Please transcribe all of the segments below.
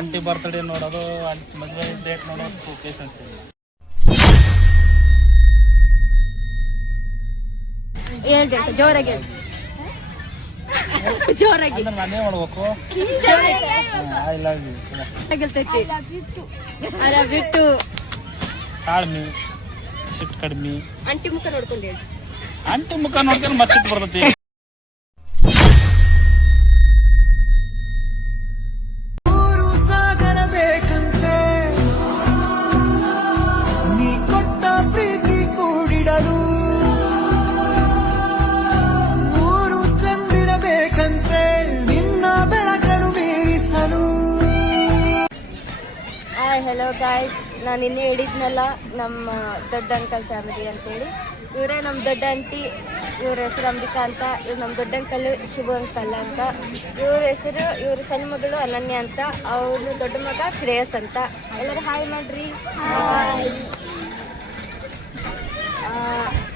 Aunty birthday ನೋಡೋದು, ಮದುವೆ date ನೋಡೋದು ಪೇಷನ್ಸ್ ಇಲ್ಲ. ಜೋರಾಗಿ ಜೋರಾಗಿ ನಾನೇ ಮಾಡ್ಬೇಕು. I love you. ಬಿಟ್ಟು ತಾಳ್ಮೆ, ಸಿಟ್ಟು ಕಡಿಮೆ. ಅಂಟಿ ಮುಖ ನೋಡ್ಕೊಂಡು ಹೇಳಿ. ಅಂಟಿ ಮುಖ ನೋಡ್ಕೊಂಡು ಮತ್ತೆ ಸಿಟ್ಟು ಬರ್ತೈತಿ. ಹೆಲೋ ಗಾಯ್ಸ್, ನಾನು ಇನ್ನೂ ಹೇಳಿದ್ನಲ್ಲ ನಮ್ಮ ದೊಡ್ಡ ಅಂಕಲ್ ಫ್ಯಾಮಿಲಿ ಅಂತೇಳಿ. ಇವರೇ ನಮ್ಮ ದೊಡ್ಡ ಆಂಟಿ, ಇವ್ರ ಹೆಸರು ಅಂಬಿಕಾ ಅಂತ. ಇವ್ರು ನಮ್ಮ ದೊಡ್ಡ ಅಂಕಲ್ ಶಿವ ಅಂಕಲ್ ಅಂತ. ಇವ್ರ ಹೆಸರು, ಇವ್ರ ಸಣ್ಣ ಮಗಳು ಅನನ್ಯ ಅಂತ. ಅವ್ರ ದೊಡ್ಡ ಮಗ ಶ್ರೇಯಸ್ ಅಂತ. ಎಲ್ಲರೂ ಹಾಯ್ ಮಾಡ್ರಿ.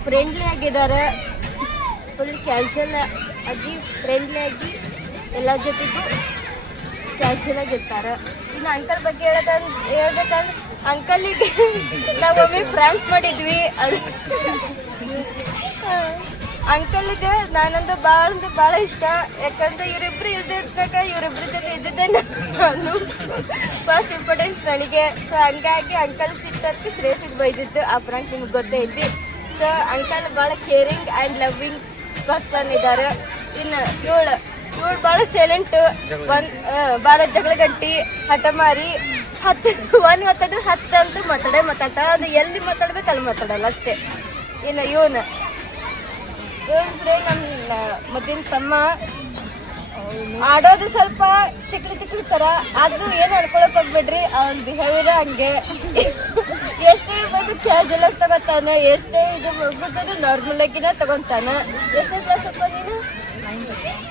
ಫ್ರೆಂಡ್ಲಿ ಆಗಿದ್ದಾರೆ, ಫುಲ್ ಕ್ಯಾಶುವಲ್ ಆಗಿ ಫ್ರೆಂಡ್ಲಿ ಆಗಿ ಎಲ್ಲ ಜೊತೆಗೂ ಕ್ಯಾಶುವಲ್ ಆಗಿರ್ತಾರೆ. ಇನ್ನು ಅಂಕಲ್ ಬಗ್ಗೆ ಹೇಳ್ಬೇಕಂದ್ರೆ ಅಂಕಲಿಗೆ ನಾವೊಮ್ಮೆ ಫ್ರ್ಯಾಂಕ್ ಮಾಡಿದ್ವಿ. ಅಂಕಲ್ಗೆ ನಾನಂದು ಭಾಳ ಇಷ್ಟ. ಯಾಕಂದ್ರೆ ಇವರಿಬ್ರು ಇಲ್ದಿದ್ದಾಗ ಇವರಿಬ್ರ ಜೊತೆ ಇದ್ದಿದ್ದೆ ನಾನು ಫಸ್ಟ್ ಇಂಪಾರ್ಟೆನ್ಸ್ ನನಗೆ. ಸೊ ಹಂಗಾಗಿ ಅಂಕಲ್ ಸಿಟ್ಟಕ್ಕೆ ಶ್ರೇಯಸ್ಸಿಗೆ ಬೈದಿದ್ದು ಆ ಫ್ರ್ಯಾಂಕ್ ನಿಮ್ಗೆ ಗೊತ್ತೇ ಐತಿ. ಸೊ ಅಂಕಲ್ ಭಾಳ ಕೇರಿಂಗ್ ಆ್ಯಂಡ್ ಲವ್ವಿಂಗ್ ಪರ್ಸನ್ ಇದ್ದಾರೆ. ಇನ್ನು ಇವಳು ಭಾಳ ಸೈಲೆಂಟ್, ಭಾಳ ಜಗಳ ಗಂಟಿ, ಹಠ ಮಾರಿ, ಒಂದು ಮಾತಾಡಿದ್ರೆ 10 ಅಂತೂ ಮಾತಾಡ್ತಾಳೆ. ಅದು ಎಲ್ಲಿ ಮಾತಾಡ್ಬೇಕು ಅಲ್ಲಿ ಮಾತಾಡಲ್ಲ ಅಷ್ಟೇ. ಇನ್ನು ಇವನು ನಮ್ಮ ಮೊದಲಿನ ತಮ್ಮ. ಆಡೋದು ಸ್ವಲ್ಪ ತಿಕ್ಲಿ ಥರ, ಅದು ಏನು ಅನ್ಕೊಳಕ್ ಹೋಗ್ಬೇಡ್ರಿ. ಅವ್ನ ಬಿಹೇವಿಯರ್ ಹಂಗೆ. ಎಷ್ಟೇ ಇರ್ಬೋದು ಕ್ಯಾಶುವಲ್ ಆಗಿ ತಗೋತಾನೆ, ಎಷ್ಟೇ ಇದು ಹೋಗ್ಬೋದು ನಾರ್ಮಲ್ ಆಗಿನ ತಗೊಂತಾನೆ. ಎಷ್ಟನೇ ಕ್ಲಾಸ್ ಅಪ್ಪ ನೀನು?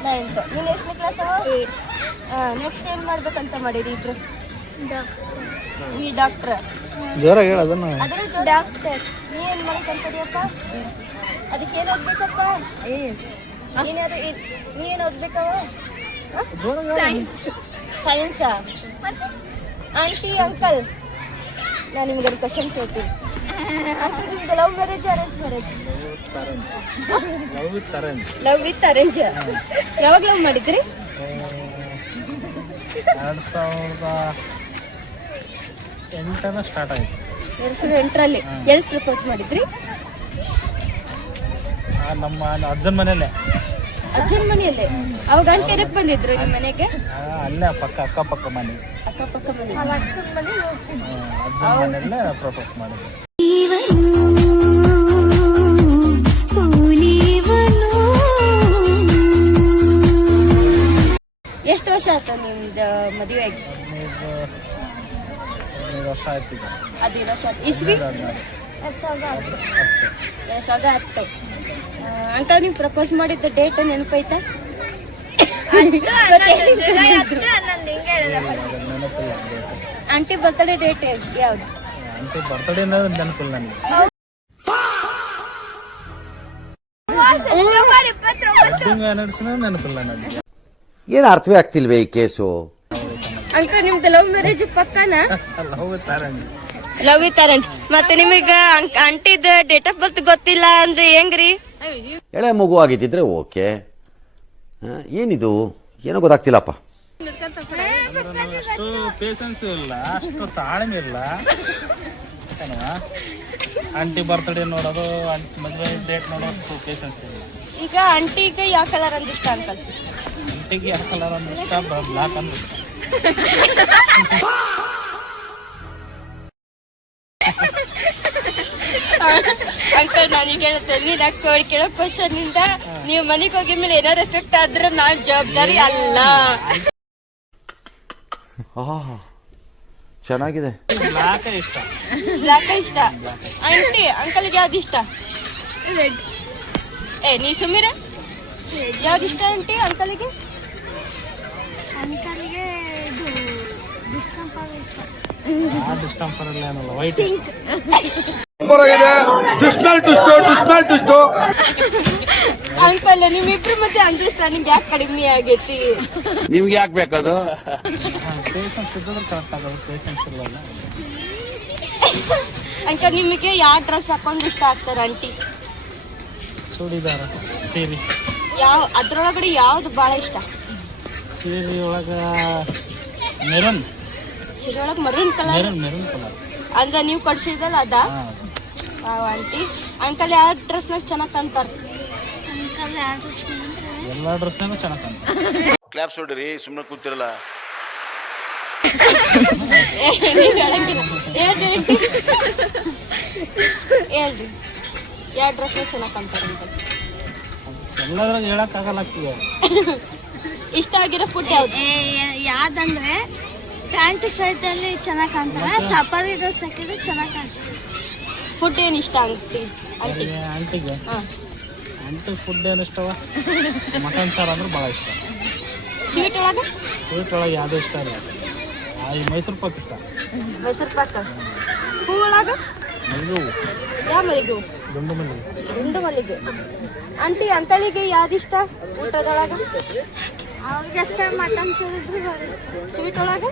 9th. ನೀನು ಎಷ್ಟನೇ ಕ್ಲಾಸ್? 8. ನೆಕ್ಸ್ಟ್ ಏನು ಮಾಡ್ಬೇಕಂತ ಮಾಡಿರಿ ಇಬ್ರು? ಈ ಡಾಕ್ಟ್ರ್. ಜೋರಾಗಿ ಹೇಳ ಅದನ್ನು. ಡಾಕ್ಟರ್. ನೀ ಏನು ಮಾಡ್ಬೇಕಂತಡಿಯಪ್ಪ? ಅದಕ್ಕೆ ಏನು ಓದ್ಬೇಕಪ್ಪ? ನೀನೇನು ಓದ್ಬೇಕವ? ಸೈನ್ಸಾ? ಆಂಟಿ ಅಂಕಲ್, ನಾನು ನಿಮ್ಗೊಂದು ಕ್ವಶನ್ ಕೇಳ್ತೀನಿ. ಅಂಕಲ್, ನಿಮ್ದು love marriage arrange marriage? Love with arrange. ಯಾವಾಗ ಲವ್ ಮಾಡಿದ್ರಿ? 2008 ಸ್ಟಾರ್ಟ್ ಆಯ್ತು. 2008ರಲ್ಲಿ. ಎಲ್ಲಿ ಪ್ರಪೋಸ್ ಮಾಡಿದ್ರಿ? ನಮ್ಮ ಅಜ್ಜನ ಮನೆಯಲ್ಲೇ. ಅಜ್ಜನ ಮನೆಯಲ್ಲೇ? ಅವಾಗ ಗಂಟೆ ಎದಕ್ಕೆ ಬಂದಿದ್ರು ನಿಮ್ಮ ಮನೆಗೆ? ಅಲ್ಲೇ ಅಕ್ಕಪಕ್ಕ ಮನೆ. ಅಕ್ಕಪಕ್ಕ ಮನೆ. ಅಕ್ಕನ ಮನೆ ಹೋಗ್ತಿದ್ವಿ. ಅಜ್ಜನ ಮನೆಯಲ್ಲೇ ಪ್ರಪೋಸ್ ಮಾಡಿದ್ರು. ಎಷ್ಟು ವರ್ಷ ಆಯ್ತು ನಿಮ್ದು ಮದುವೆ ಆಗಿ? 15 ವರ್ಷ ಆಯ್ತು. 15 ವರ್ಷ ಆಯ್ತು. ಇಸ್ವಿ? 2010. ಅಂಕಲ್, ನೀವು ಪ್ರಪೋಸ್ ಮಾಡಿದ್ದ ಡೇಟ್ ನೆನಪೈತಾ? ಆಂಟಿ ಬರ್ತ್ಡೇ ಡೇಟ್ ಯಾವ್ದು? ಆಂಟಿ ಬರ್ತ್ಡೇ ನೆನಪಿಲ್ಲ ನನಗೆ. ನೆನಪಿಲ್ಲ ನನಗೆ. ಏನು ಅರ್ಥವೇ ಆಗ್ತಿಲ್ವೇ ಈ ಕೇಸು? ಅಂಕಲ್, ನಿಮ್ದು ಲವ್ ಮ್ಯಾರೇಜ್ ಪಕ್ಕನಾ? Love with arrange. ಮತ್ತೆ ನಿಮಗೆ ಆಂಟಿದ ಡೇಟ್ ಆಫ್ ಬರ್ತ್ ಗೊತ್ತಿಲ್ಲ ಅಂದ್ರೆ ಹೆಂಗ್ರಿ? ಎಳೆ ಮಗು ಆಗಿದ್ದಿದ್ರೆ ಓಕೆ. ಏನಿದು ಏನೋ ಗೊತ್ತಾಗ್ತಿಲ್ಲಪ್ಪ. ಅಷ್ಟು ಪೇಷನ್ಸ್ ಇಲ್ಲ, ಅಷ್ಟು ತಾಳ್ಮೆ ಇಲ್ಲ. ಆಂಟಿ ಬರ್ತ್ಡೇ ನೋಡೋದು, ಮದುವೆ ಡೇಟ್ ನೋಡೋದು ಪೇಷನ್ಸ್ ಇಲ್ಲ. ಈಗ ಆಂಟಿಗೆ ಯಾವ ಕಲರ್ ಅಂದ್ರೆ ಇಷ್ಟ ಅಂಕಲ್? ಆಂಟಿಗೆ ಯಾವ ಕಲರ್ ಅಂದ್ರೆ ಇಷ್ಟ? ಬ್ಲಾಕ್ ಅಂದ್ರೆ ಇಷ್ಟ. ಅಂಕಲ್, ನಾನೀಗ ಹೇಳ್ತೇನೆ, ನಾನು ಕೇಳೋ ಕ್ವಶನ್ ಇಂದ ನೀವು ಮನೆಗೆ ಹೋಗಿ ಮೇಲೆ ಏನಾರು ಎಫೆಕ್ಟ್ ಆದ್ರೆ ನಾನ್ ಜವಾಬ್ದಾರಿ ಅಲ್ಲ. ಚೆನ್ನಾಗಿದೆ. ಬ್ಲಾಕ್ ಇಷ್ಟ. ಬ್ಲಾಕ್ ಇಷ್ಟ. ಆಂಟಿ ಅಂಕಲ್ಗೆ ಯಾವ್ದು ಇಷ್ಟ? ರೆಡ್. ನೀ ಸುಮ್ಮಿರ. ಯಾವ್ದು ಇಷ್ಟ ಆಂಟಿ ಅಂಕಲ್ಗೆ? ಅಂಕಲ್ಗೆ ಇದು ಡಿಸ್ಟಂಪರ್ ಇಷ್ಟ. ಡಿಸ್ಟಂಪರ್ ಇಲ್ಲ ಏನಲ್ಲ, ವೈಟ್. ಅಂಕಲ್ ನಿಮ್ಮಿಬ್ರು ಮತ್ತೆ ಅಂಡರ್ಸ್ಟ್ಯಾಂಡಿಂಗ್ ಯಾಕೆ ಕಡಿಮೆ ಆಗೈತಿ? ನಿಮ್ಗೆ ಯಾಕೆ ಬೇಕದು? ಪೇಷನ್ಸ್ ಇದ್ದರೆ ಕರೆಕ್ಟ್ ಆಗೋದು, ಪೇಷನ್ಸ್ ಇಲ್ಲಲ್ಲ. ಅಂಕಲ್ ನಿಮಗೆ ಯಾವ ಡ್ರೆಸ್ ಹಾಕೊಂಡು ಇಷ್ಟ ಆಗ್ತಾರೆ ಆಂಟಿ? ಚೂಡಿದಾರ, ಸೀರೆ. ಅದ್ರೊಳಗಡೆ ಯಾವ್ದು ಬಹಳ ಇಷ್ಟ? ಸೀರೆ ಒಳಗ ಮೆರೂನ್. ಸೀರೆ ಒಳಗೆ ಮರೂನ್ ಕಲರ್. ಮೆರೂನ್ ಕಲರ್ ಅಂದ್ರೆ ನೀವು ಕೊಡ್ಸಿದಲ್ಲ ಅದ? ಆಂಟಿ ಅಂಕಲ್ ಯಾವ ಡ್ರೆಸ್ ನಾಗ ಚೆನ್ನಾಗ್ ಕಾಣ್ತಾರ? ಎಲ್ಲ ಡ್ರೆಸ್ನಾಗ ಚೆನ್ನಾಗಿ ಕಾಣ್ತಾರೆ. ಕ್ಲಾಪ್ಸ್ ಹೊಡ್ರಿ, ಸುಮ್ಮನೆ ಕೂತಿರಲ್ಲ. ಹೇಳ್ರಿ ಯಾವ ಡ್ರೆಸ್ ನಾಗ ಚೆನ್ನಾಗ್ ಕಾಣ್ತಾರ ಅಂಕಲ್? ಎಲ್ಲದ್ರಾಗ ಹೇಳಕ್ ಆಗಲ್ಲ. ಇಷ್ಟ ಆಗಿರೋ ಫುಡ್ ಯಾವ್ದು? ಯಾವ್ದಂದ್ರೆ ಪ್ಯಾಂಟ್ ಶರ್ಟ್ ಅಲ್ಲಿ ಚೆನ್ನಾಗ್ ಕಾಣ್ತಾರೆ, ಸಫಾರಿ ಡ್ರೆಸ್ ಹಾಕಿದ್ರೆ ಚೆನ್ನಾಗ್ ಕಾಣ್ತಾರೆ. ಫುಡ್ ಏನ್ ಇಷ್ಟ ಆಂಟಿ? ಆಂಟಿಗೆ ಫುಡ್ ಏನು ಇಷ್ಟವ? ಮಟನ್ ಸಾರು ಅಂದ್ರೆ ಭಾಳ ಇಷ್ಟ. ಸ್ವೀಟ್ ಒಳಗೆ? ಸ್ವೀಟ್ ಒಳಗೆ ಯಾವುದೂ ಇಷ್ಟ ಇಲ್ಲ. ಈ ಮೈಸೂರು ಪಾಕ್ ಇಷ್ಟ. ಮೈಸೂರು ಪಾಕ್. ಹೂ ಒಳಗೆ? ಮಲ್ಲಿಗೆ ಹೂವು. ಯಾವ ಮಲ್ಲಿಗೆ? ದುಂಡು ಮಲ್ಲಿಗೆ. ದುಂಡು ಮಲ್ಲಿಗೆ. ಆಂಟಿ ಅಂಕಲಿಗೆ ಯಾವ್ದು ಇಷ್ಟ ಊಟದೊಳಗೆ? ಅವ್ರಿಗೆ ಅಷ್ಟೇ ಮಟನ್ ಸೇರಿದ್ರು ಭಾಳ ಇಷ್ಟ. ಸ್ವೀಟ್ ಒಳಗೆ?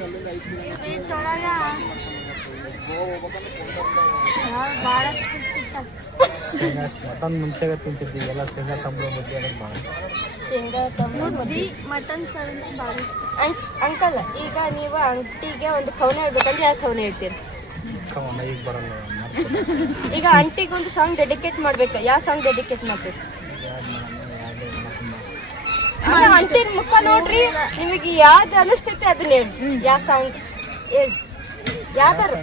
ಸ್ವೀಟ್ ಒಳಗೆ ಭಾಳ ಸ್ವೀಟ್ ಇರ್ತಾವೆ. ಮಟನ್ ಮುಂಚೆಗೆ ತಿಂತಿದ್ವಿ ಎಲ್ಲ, ಶೇಂಗಾ ತಂಬಳು ಮುದ್ದೆ ಅಂದ್ರೆ ಭಾಳ. ಶೇಂಗಾ ತಂಬೂರು ಮುದ್ದೆ ಮಟನ್ ಸೇರಿದ್ರೆ ಭಾಳ ಇಷ್ಟ. ಅಂಕಲ್ ಈಗ ನೀವು ಆಂಟಿಗೆ ಒಂದು ಕವನ ಹೇಳ್ಬೇಕಂದ್ರೆ ಯಾವ ಕವನ ಹೇಳ್ತೀರಿ? ಈಗ ಬರಲ್ಲ. ಈಗ ಆಂಟಿಗೆ ಒಂದು ಸಾಂಗ್ ಡೆಡಿಕೇಟ್ ಮಾಡ್ಬೇಕು, ಯಾವ ಸಾಂಗ್ ಡೆಡಿಕೇಟ್ ಮಾಡ್ಬೇಕು? ಆಂಟಿ ಮುಖ ನೋಡ್ರಿ, ನಿಮಗೆ ಯಾವ್ದು ಅನಿಸ್ತೈತಿ ಅದನ್ನ ಹೇಳಿ. ಯಾವ ಸಾಂಗ್ ಹೇಳಿ? ಯಾವ್ದಾರು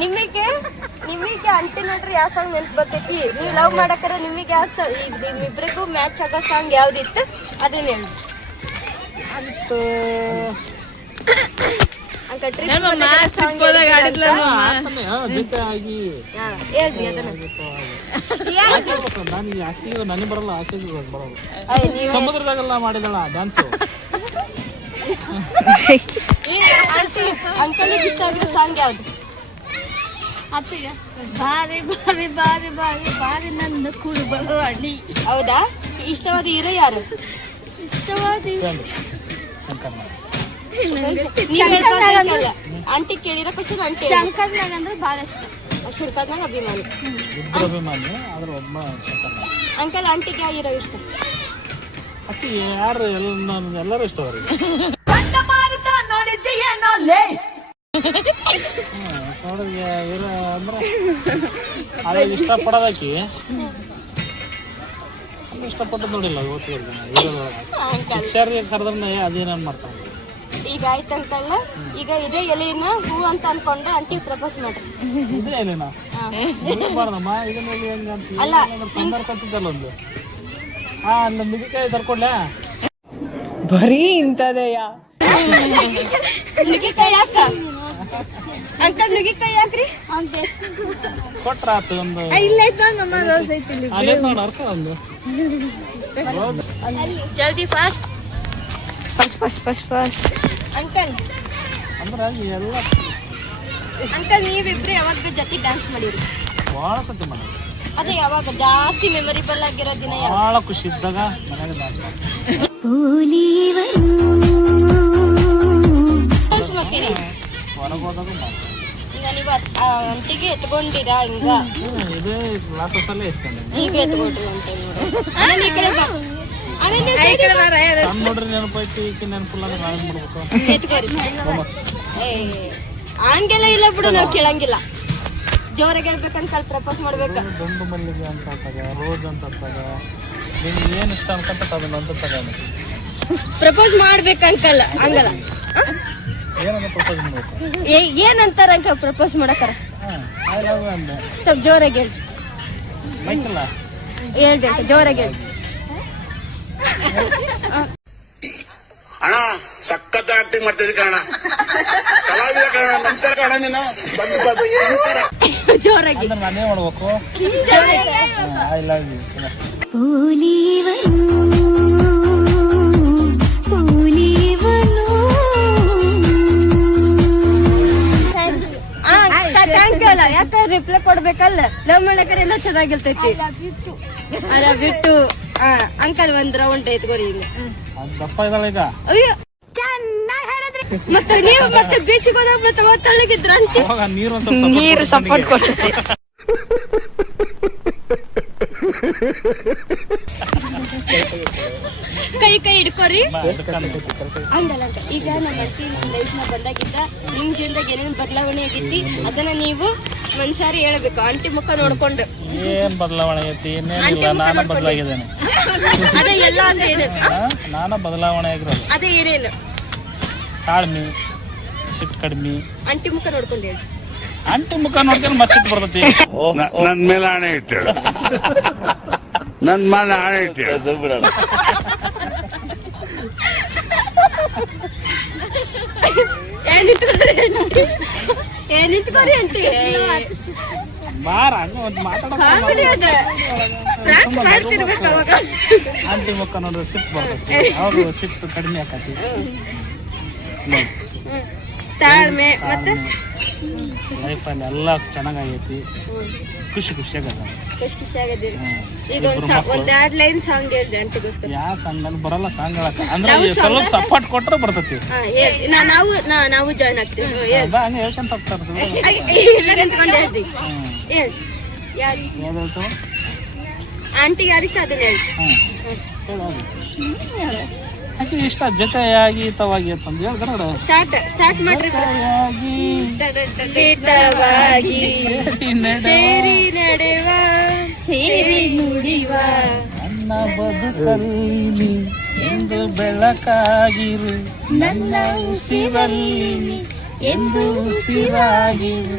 ನಿಮಗೆ ಆಂಟಿ ನೋಡ್ರಿ ಯಾವ ಸಾಂಗ್ ನೆನ್ಪು ಬರ್ತೈತಿ? ನೀವು ಲವ್ ಮಾಡಕ್ಕಾರ ನಿಮಗೆ ಯಾವ ಸಾಂಗ್, ನಿಮ್ಮಿಬ್ರಿಗೂ ಮ್ಯಾಚ್ ಆಗೋ ಸಾಂಗ್ ಯಾವ್ದಿತ್ತು ಅದನ್ನ ಹೇಳಿ. ಅಂಕಲ್ ಟ್ರಿಪ್ ಹೇಳ್ರಿ ಅದನ್ನ. ನನಗೆ ಬರಲ್ಲ, ಸಮುದ್ರದಾಗೆಲ್ಲ ಮಾಡಿದಳ ಡ್ಯಾನ್ಸು. ಅಂಕಲಿಗೆ ಇಷ್ಟ ಆಗಿರೋ ಸಾಂಗ್ ಯಾವ್ದು? ಅತ್ತಿಗೆ ಬಾರಿ ಬಾರಿ ಬಾರಿ ಬಾರಿ ಬಾರಿ ನಂದು ಕುರುಬಲು ಅಡಿ. ಹೌದಾ? ಇಷ್ಟವಾದ ಹೀರೋ ಯಾರು? ಇಷ್ಟವಾದ ಆಂಟಿ ಕೇಳಿರೋ ಕ್ವಶನ್ ಆಂಟಿ. ಶಂಕರ್ನಾಗ್ ಅಂದ್ರೆ ಭಾಳ ಇಷ್ಟ. ಶಂಕರ್ನಾಗ್ ಅಭಿಮಾನಿ. ಇಬ್ಬರು ಅಭಿಮಾನಿ ಆದ್ರೆ ಒಬ್ಬ ಶಂಕರ್ನಾಗ್. ಅಂಕಲ್ ಆಂಟಿಗೆ ಯಾವ ಹೀರೋ ಇಷ್ಟ? ಅಕ್ಕಿ ಯಾರು ಎಲ್ಲರೂ ಇಷ್ಟ ಅವ್ರಿಗೆ. ನೋಡಿಗೆ ಹೀರೋ ಅಂದ್ರೆ ಅದೇ ಇಷ್ಟಪಡೋದಕ್ಕಿ ಇಷ್ಟಪಟ್ಟದ್ದು ನೋಡಿಲ್ಲ. ಪಿಕ್ಚರ್ಗೆ ಕರೆದ್ರೆ ಅದೇನೇನು ಮಾಡ್ತಾನೆ. ಈಗ ಆಯ್ತು ಅಂಕಲ್, ಈಗ ಇದೇ ಎಲೆನ ಹೂ ಅಂತ ಅನ್ಕೊಂಡೆ ಆಂಟಿ ಪ್ರಪೋಸ್ ಮಾಡ್ರಿ. ಇದೇ ಎಲೆನಾ? ಬಾರ್ದಮ್ಮ ಇದನ್ನ ಎಲ್ಲಿ ಹೆಂಗ ಅಂತ ಅಲ್ಲ ಕತ್ತಿದ್ದಲ್ಲ ಒಂದು. ಅಲ್ಲಿ ನುಗ್ಗಿಕಾಯಿ ತರ್ಕೊಡ್ಲಾ? ಬರೀ ಇಂಥದೆಯಾ? ನುಗ್ಗಿಕಾಯಿ ಯಾಕ ಅಂಕಲ್? ನುಗ್ಗಿಕಾಯಿ ಯಾಕ್ರಿ? ಕೊಟ್ರ ಆತು ಒಂದು. ಇಲ್ಲ ನಮ್ಮ ರೋಸ್ ಐತಿ ಅಲ್ಲೇ ನೋಡ ಅರ್ಥ ಒಂದು. ಜಲ್ದಿ ಫಾಸ್ಟ್ ಅಂಕಲ್. ಅಂದ್ರೆ ಎಲ್ಲ ಅಂಕಲ್ ನೀವಿಬ್ರು ಯಾವಾಗ ಜೊತೆ ಡ್ಯಾನ್ಸ್ ಮಾಡಿರಿ? ಭಾಳ ಸತಿ ಮಾಡಿ. ಅದೇ ಯಾವಾಗ ಜಾಸ್ತಿ ಮೆಮೊರಿಬಲ್ ಆಗಿರೋ ದಿನ ಯಾವಾಗ? ಭಾಳ ಖುಷಿ ಇದ್ದಾಗ ಮನೆಯಾಗ ಡ್ಯಾನ್ಸ್ ಮಾಡ್ತೀನಿ. ಹೊರಗೆ ಹೋದಾಗ ಈಗ ನೀವು ಅಂಟಿಗೆ ಎತ್ಕೊಂಡಿರಾ ಹಿಂಗ? ಇದೇ ಕ್ಲಾಸಲ್ಲೇ ಇಸ್ಕೊಂಡೆ. ಈಗ ಎತ್ಕೊಟ್ರಿ ಅಂತ ಸಣ್ಣ ನೋಡ್ರಿ ನೆನಪೈತಿ, ಈಕೆ ನೆನಪಿಲ್ಲ ಅಂದ್ರೆ ನಾಳೆ ಮಾಡ್ಬೇಕು. ಎತ್ಕೋರಿ. ಹಂಗೆಲ್ಲ ಇಲ್ಲ ಬಿಡು, ನಾವು ಕೇಳಂಗಿಲ್ಲ. ಜೋರಾಗಿ ಹೇಳ್ಬೇಕಂತ ಪ್ರಪೋಸ್ ಮಾಡ್ಬೇಕ. ದುಂಡು ಮಲ್ಲಿಗೆ ಅಂತ ರೋಜ್ ಅಂತ ನಿಮ್ಗೆ ಏನು ಇಷ್ಟ ಅನ್ಕಂತ ಅದನ್ನ ಅಂತ ತಗೊಂಡು ಪ್ರಪೋಸ್ ಮಾಡ್ಬೇಕಂಕಲ್ಲ ಹಂಗಲ್ಲ. ಏನಂತ ಪ್ರಪೋಸ್ ಮಾಡ್ಬೇಕು? ಏನಂತಾರ ಅಂಕ ಪ್ರಪೋಸ್ ಮಾಡಕ್ಕಾರ? ಐ ಲವ್ ಯು ಅಂದೆ. ಸ್ವಲ್ಪ ಜೋರಾಗಿ ಹೇಳಿ. ಬೈಕಲ್ಲ ಹೇಳ್ಬೇಕು, ಜೋರಾಗಿ ಹೇಳಿ. ಅಣ್ಣ ಸಖತ್ ಆಕ್ಟಿಂಗ್ ಮಾಡ್ತಿದ್ದೆ ಕಣ, ಕಲಾವಿದ ಕಣ. ನಮಸ್ಕಾರ ಕಣ, ನೀನು ಜೋರಾಗಿ ಅಂದ್ರೆ ನಾನೇ ಮಾಡ್ಬೇಕು. I love you. Thank you ಅಲ್ಲ, ಯಾಕಂದ್ರೆ ರಿಪ್ಲೈ ಕೊಡ್ಬೇಕಲ್ಲ. ಲವ್ ಮಾಡಕ್ರೆ ಎಲ್ಲ ಚೆನ್ನಾಗಿರ್ತೈತಿ. ಅದ ಬಿಟ್ಟು ಅಂಕಲ್ ಒಂದ್ ರೌಂಡ್ ಎತ್ಕೋರಿ ಈಗ. ಅದು ದಪ್ಪ ಇದ್ದಾಳೆ ಈಗ. ಅಯ್ಯೋ ಮತ್ತೆ ನೀವು ಮತ್ತೆ ಬೀಚಿಗೆ ಹೋದಾಗ ಮತ್ತೆ ಒತ್ತಳ್ಳಗಿದ್ರ ಅವಾಗ ನೀರು ಒಂದ್ ಸ್ವಲ್ಪ ನೀರು ಸಪೋರ್ಟ್ ಕೊಡ್ತದೆ. ಕೈ ಹಿಡ್ಕೋರಿ. ಹಂಗಲ್ಲ ಅಂತ ಈಗ ನಮ್ಮ ಅಜ್ಜಿ ನಮ್ಮ ಲೈಫ್ ನ ಬಂದಾಗಿದ್ದ ನಿಮ್ ಜೀವನದಾಗ ಏನೇನು ಬದಲಾವಣೆ ಆಗೈತಿ ಅದನ್ನ ನೀವು ಒಂದ್ಸಾರಿ ಹೇಳ್ಬೇಕು ಆಂಟಿ ಮುಖ ನೋಡ್ಕೊಂಡು. ಏನ್ ಬದಲಾವಣೆ ಐತಿ? ಇನ್ನೇನಿಲ್ಲ, ನಾನು ಬದಲಾಗಿದ್ದೇನೆ. ಅದೇ ಎಲ್ಲ ಅಂದ್ರೆ ಏನು? ನಾನು ಬದಲಾವಣೆ ಆಗಿರೋದು. ಅದೇ ಏನೇನು? ತಾಳ್ಮೆ, ಸಿಟ್ಟು ಕಡಿಮೆ. ಆಂಟಿ ಮುಖ ನೋಡ್ಕೊಂಡು ಹೇಳಿ. ಆಂಟಿ ಮುಖ ನೋಡ್ಕೊಂಡು ಮತ್ತೆ ಸಿಟ್ಟು ಬರ್ತೈತಿ. ನನ್ ಮೇಲೆ ಹಣೆ ಇಟ್ಟೇಳು, ನನ್ ಮೇಲೆ ಹಣೆ ಇಟ್ಟೇಳು. ಏನಿತ್ಕೋರಿ ಆಂಟಿ? ಬಾರ ಒಂದು ಕಾಮಿಡಿ ಅದ. ಪ್ರಾಂಕ್ ಮಾಡ್ತಿರ್ಬೇಕು ಅವಾಗ. ಆಂಟಿ ಮುಖ ನೋಡಿದ್ರೆ ಸಿಟ್ಟು ಬರ್ತೈತಿ, ಅವಾಗ ಸಿಟ್ಟು ಕಡಿಮೆ ಆಕತಿ. ತಾಳ್ಮೆ ಮತ್ತೆ ಲೈಫಲ್ಲಿ ಎಲ್ಲ ಚೆನ್ನಾಗೈತಿ, ಖುಷಿ ಖುಷಿಯಾಗದ. ಎಷ್ಟು ಖುಷಿ ಆಗದಿರಿ. ಈಗ ಒಂದೆರಡು ಲೈನ್ ಸಾಂಗ್ ಹೇಳ್ದೆ ಆಂಟಿಗೋಸ್ಕರ. ಯಾವ ಸಾಂಗ್ ಅಲ್ಲಿ ಬರಲ್ಲ, ಸಾಂಗ್ ಹೇಳಕ್ಕ ಅಂದ್ರೆ ಸ್ವಲ್ಪ ಸಪೋರ್ಟ್ ಕೊಟ್ರೆ ಬರ್ತೈತಿ. ನಾವು ಜಾಯ್ನ್ ಆಗ್ತೀವಿ. ಹಂಗೆ ಹೇಳ್ಕೊಂತ ಹೋಗ್ತಾರೆ. ಇಲ್ಲ ನಿಂತ್ಕೊಂಡು ಹೇಳ್ತಿ. ಹೇಳಿ ಯಾರು ಯಾವ್ದು ಆಂಟಿಗೆ ಯಾರು ಇಷ್ಟ ಅದನ್ನ ಹೇಳಿ. ಆಕೆ ಇಷ್ಟ ಜೊತೆಯಾಗಿ ಹಿತವಾಗಿ ಅಂತಂದು ಹೇಳ್ತಾರ. ಸ್ಟಾರ್ಟ್ ಮಾಡ್ರಿ. ಹಿತವಾಗಿ ಸೇರಿ ನಡೆವ ಸೇರಿ ನುಡಿವ ನನ್ನ ಬದುಕಲ್ಲಿ ಎಂದು ಬೆಳಕಾಗಿರು, ನನ್ನ ಉಸಿರಲ್ಲಿ ಎಂದು ಉಸಿರಾಗಿರು,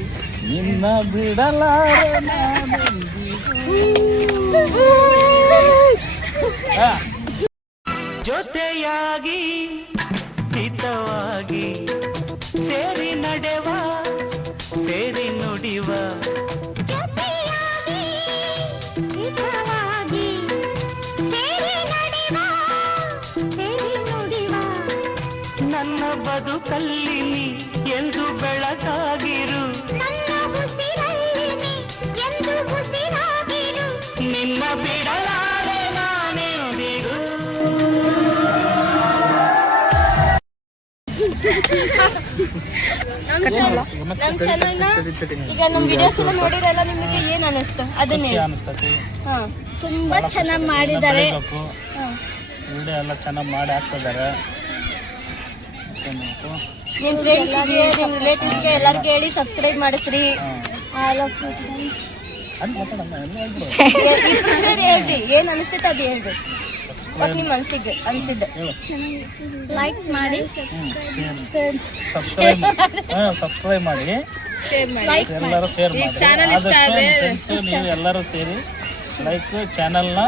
ನಿನ್ನ ಬಿಡಲಾರೆ ಜೊತೆಯಾಗಿ ಹಿತವಾಗಿ ಸೇರಿ ನಡೆವ ಸೇರಿ ನುಡಿವ ನನ್ನ ಬದುಕಲ್ಲಿ ಎಂದು ಬೆಳಕಾಗಿರು, ನಿನ್ನ ಬಿಡಲಾರೆ ನಾನೆಂದಿಗೂ. ನಮ್ ಚಾನಲ್ನ ಈಗ ನಮ್ ವಿಡಿಯೋಸ್ ಎಲ್ಲ ನೋಡಿರಲ್ಲ, ನಿಮಗೆ ಏನ್ ಅನಿಸ್ತು ಅದನ್ನೇ ಅನಿಸ್ತತಿ. ತುಂಬಾ ಚೆನ್ನಾಗಿ ಮಾಡಿದ್ದಾರೆ. ವಿಡಿಯೋ ಎಲ್ಲ ಚೆನ್ನಾಗಿ ಮಾಡಿ ಹಾಕ್ತಿದ್ದಾರೆ. ನಿಮ್ ಫ್ರೆಂಡ್ಸ್ಗೆ ನಿಮ್ ರಿಲೇಟಿವ್ಸ್ಗೆ ಎಲ್ಲರಿಗೂ ಹೇಳಿ ಸಬ್ಸ್ಕ್ರೈಬ್ ಮಾಡಿಸ್ರಿ. ಸರಿ ಹೇಳ್ರಿ, ಏನ್ ಅನಿಸ್ತೈತೆ ಅದು ಹೇಳ್ರಿ. ಒಟ್ಟು ನಿಮ್ಮ ಮನ್ಸಿಗೆ ಅನ್ಸಿದ್ದೆ ಲೈಕ್ ಮಾಡಿ, ಸಬ್ಸ್ಕ್ರೈಬ್ ಮಾಡಿ, ಎಲ್ಲರೂ ಶೇರ್ ಮಾಡಿ. ನೀವು ಎಲ್ಲರೂ ಸೇರಿ ಲೈಕ್ ಚಾನಲ್ನ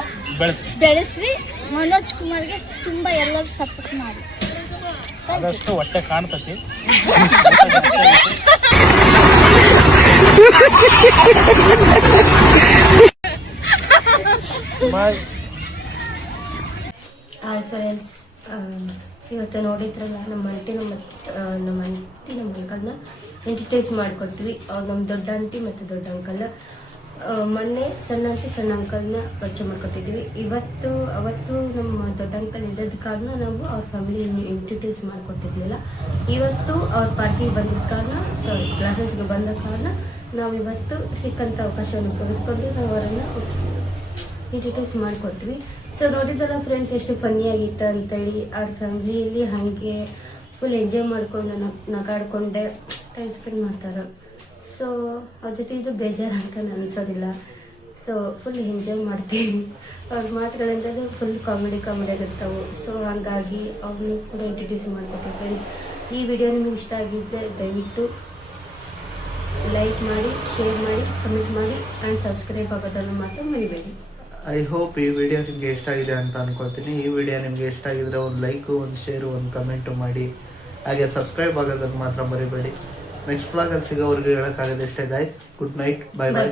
ಬೆಳೆಸ್ರಿ. ಮನೋಜ್ ಕುಮಾರ್ಗೆ ತುಂಬಾ ಎಲ್ಲರೂ ಸಪೋರ್ಟ್ ಮಾಡಿ. ಆದಷ್ಟು ಹೊಟ್ಟೆ ಕಾಣ್ತತಿ. ಬಾಯ್. ಹಾಯ್ ಫ್ರೆಂಡ್ಸ್, ಇವತ್ತು ನೋಡಿದ್ರಲ್ಲ ನಮ್ಮ ಆಂಟಿ ನಮ್ಮ ಅಂಕಲ್ನ ಇಂಟ್ರಡ್ಯೂಸ್ ಮಾಡಿಕೊಟ್ವಿ. ಅವ್ರು ನಮ್ಮ ದೊಡ್ಡ ಆಂಟಿ ಮತ್ತು ದೊಡ್ಡ ಅಂಕಲ್ನ ಮೊನ್ನೆ ಸಣ್ಣ ಆಂಟಿ ಸಣ್ಣ ಅಂಕಲ್ನ ಪರಿಚಯ ಮಾಡ್ಕೊತಿದ್ವಿ. ಅವತ್ತು ನಮ್ಮ ದೊಡ್ಡ ಅಂಕಲ್ ಇಲ್ಲದ ಕಾರಣ ನಾವು ಅವ್ರ ಫ್ಯಾಮಿಲಿ ಇಂಟ್ರಡ್ಯೂಸ್ ಮಾಡಿಕೊಟ್ಟಿದ್ವಿಲ್ಲ. ಇವತ್ತು ಅವ್ರ ಪಾರ್ಟಿಗೆ ಬಂದಿದ್ದ ಕಾರಣ, ಕ್ಲಾಸಸ್ಗೆ ಬಂದ ಕಾರಣ ನಾವು ಇವತ್ತು ಸಿಕ್ಕಂಥ ಅವಕಾಶವನ್ನು ಉಪಯೋಗಿಸ್ಕೊಂಡು ನಾವು ಅವರನ್ನು ಇಂಟ್ರಡ್ಯೂಸ್ ಮಾಡಿಕೊಟ್ವಿ. ಸೊ ನೋಡಿದ್ದಲ್ಲ ಫ್ರೆಂಡ್ಸ್, ಎಷ್ಟು ಫನ್ನಿ ಆಗಿತ್ತು ಅಂತೇಳಿ. ಅವ್ರ ಫ್ಯಾಮಿಲಿಯಲ್ಲಿ ಹಾಗೆ ಫುಲ್ ಎಂಜಾಯ್ ಮಾಡಿಕೊಂಡು ನಗಾಡ್ಕೊಂಡೆ ಟೈಮ್ ಸ್ಪೆಂಡ್ ಮಾಡ್ತಾರೆ. ಸೊ ಅವ್ರ ಜೊತೆ ಇದು ಬೇಜಾರು ಅಂತ ಅನಿಸೋದಿಲ್ಲ. ಸೊ ಫುಲ್ ಎಂಜಾಯ್ ಮಾಡ್ತೀವಿ. ಅವ್ರ ಮಾತುಗಳಿಂದ ಫುಲ್ ಕಾಮಿಡಿ ಆಗಿರ್ತಾವೆ. ಸೊ ಹಾಗಾಗಿ ಅವ್ರನ್ನೂ ಕೂಡ ಇಂಟ್ರಡ್ಯೂಸ್ ಮಾಡ್ಕೊತೀವಿ ಫ್ರೆಂಡ್ಸ್. ಈ ವಿಡಿಯೋ ನಿಮಗೆ ಇಷ್ಟ ಆಗಿದ್ದರೆ ದಯವಿಟ್ಟು ಲೈಕ್ ಮಾಡಿ, ಶೇರ್ ಮಾಡಿ, ಕಮೆಂಟ್ ಮಾಡಿ ಆ್ಯಂಡ್ ಸಬ್ಸ್ಕ್ರೈಬ್ ಆಗೋದನ್ನು ಮಾತ್ರ ಮರಿಬೇಡಿ. ಐ ಹೋಪ್ ಈ ವಿಡಿಯೋ ನಿಮಗೆ ಇಷ್ಟ ಆಗಿದೆ ಅಂತ ಅನ್ಕೋತೀನಿ. ಈ ವಿಡಿಯೋ ನಿಮಗೆ ಇಷ್ಟ ಆಗಿದ್ರೆ ಒಂದು ಲೈಕು, ಒಂದು ಶೇರು, ಒಂದು ಕಮೆಂಟು ಮಾಡಿ. ಹಾಗೆ ಸಬ್ಸ್ಕ್ರೈಬ್ ಆಗೋದನ್ನು ಮಾತ್ರ ಮರಿಬೇಡಿ. ನೆಕ್ಸ್ಟ್ ವ್ಲಾಗಲ್ಲಿ ಸಿಗೋವರೆಗೂ ಹೇಳೋಕ್ಕಾಗೋದು ಇಷ್ಟೇ ಗಾಯ್ಸ್. ಗುಡ್ ನೈಟ್, ಬಾಯ್ ಬಾಯ್.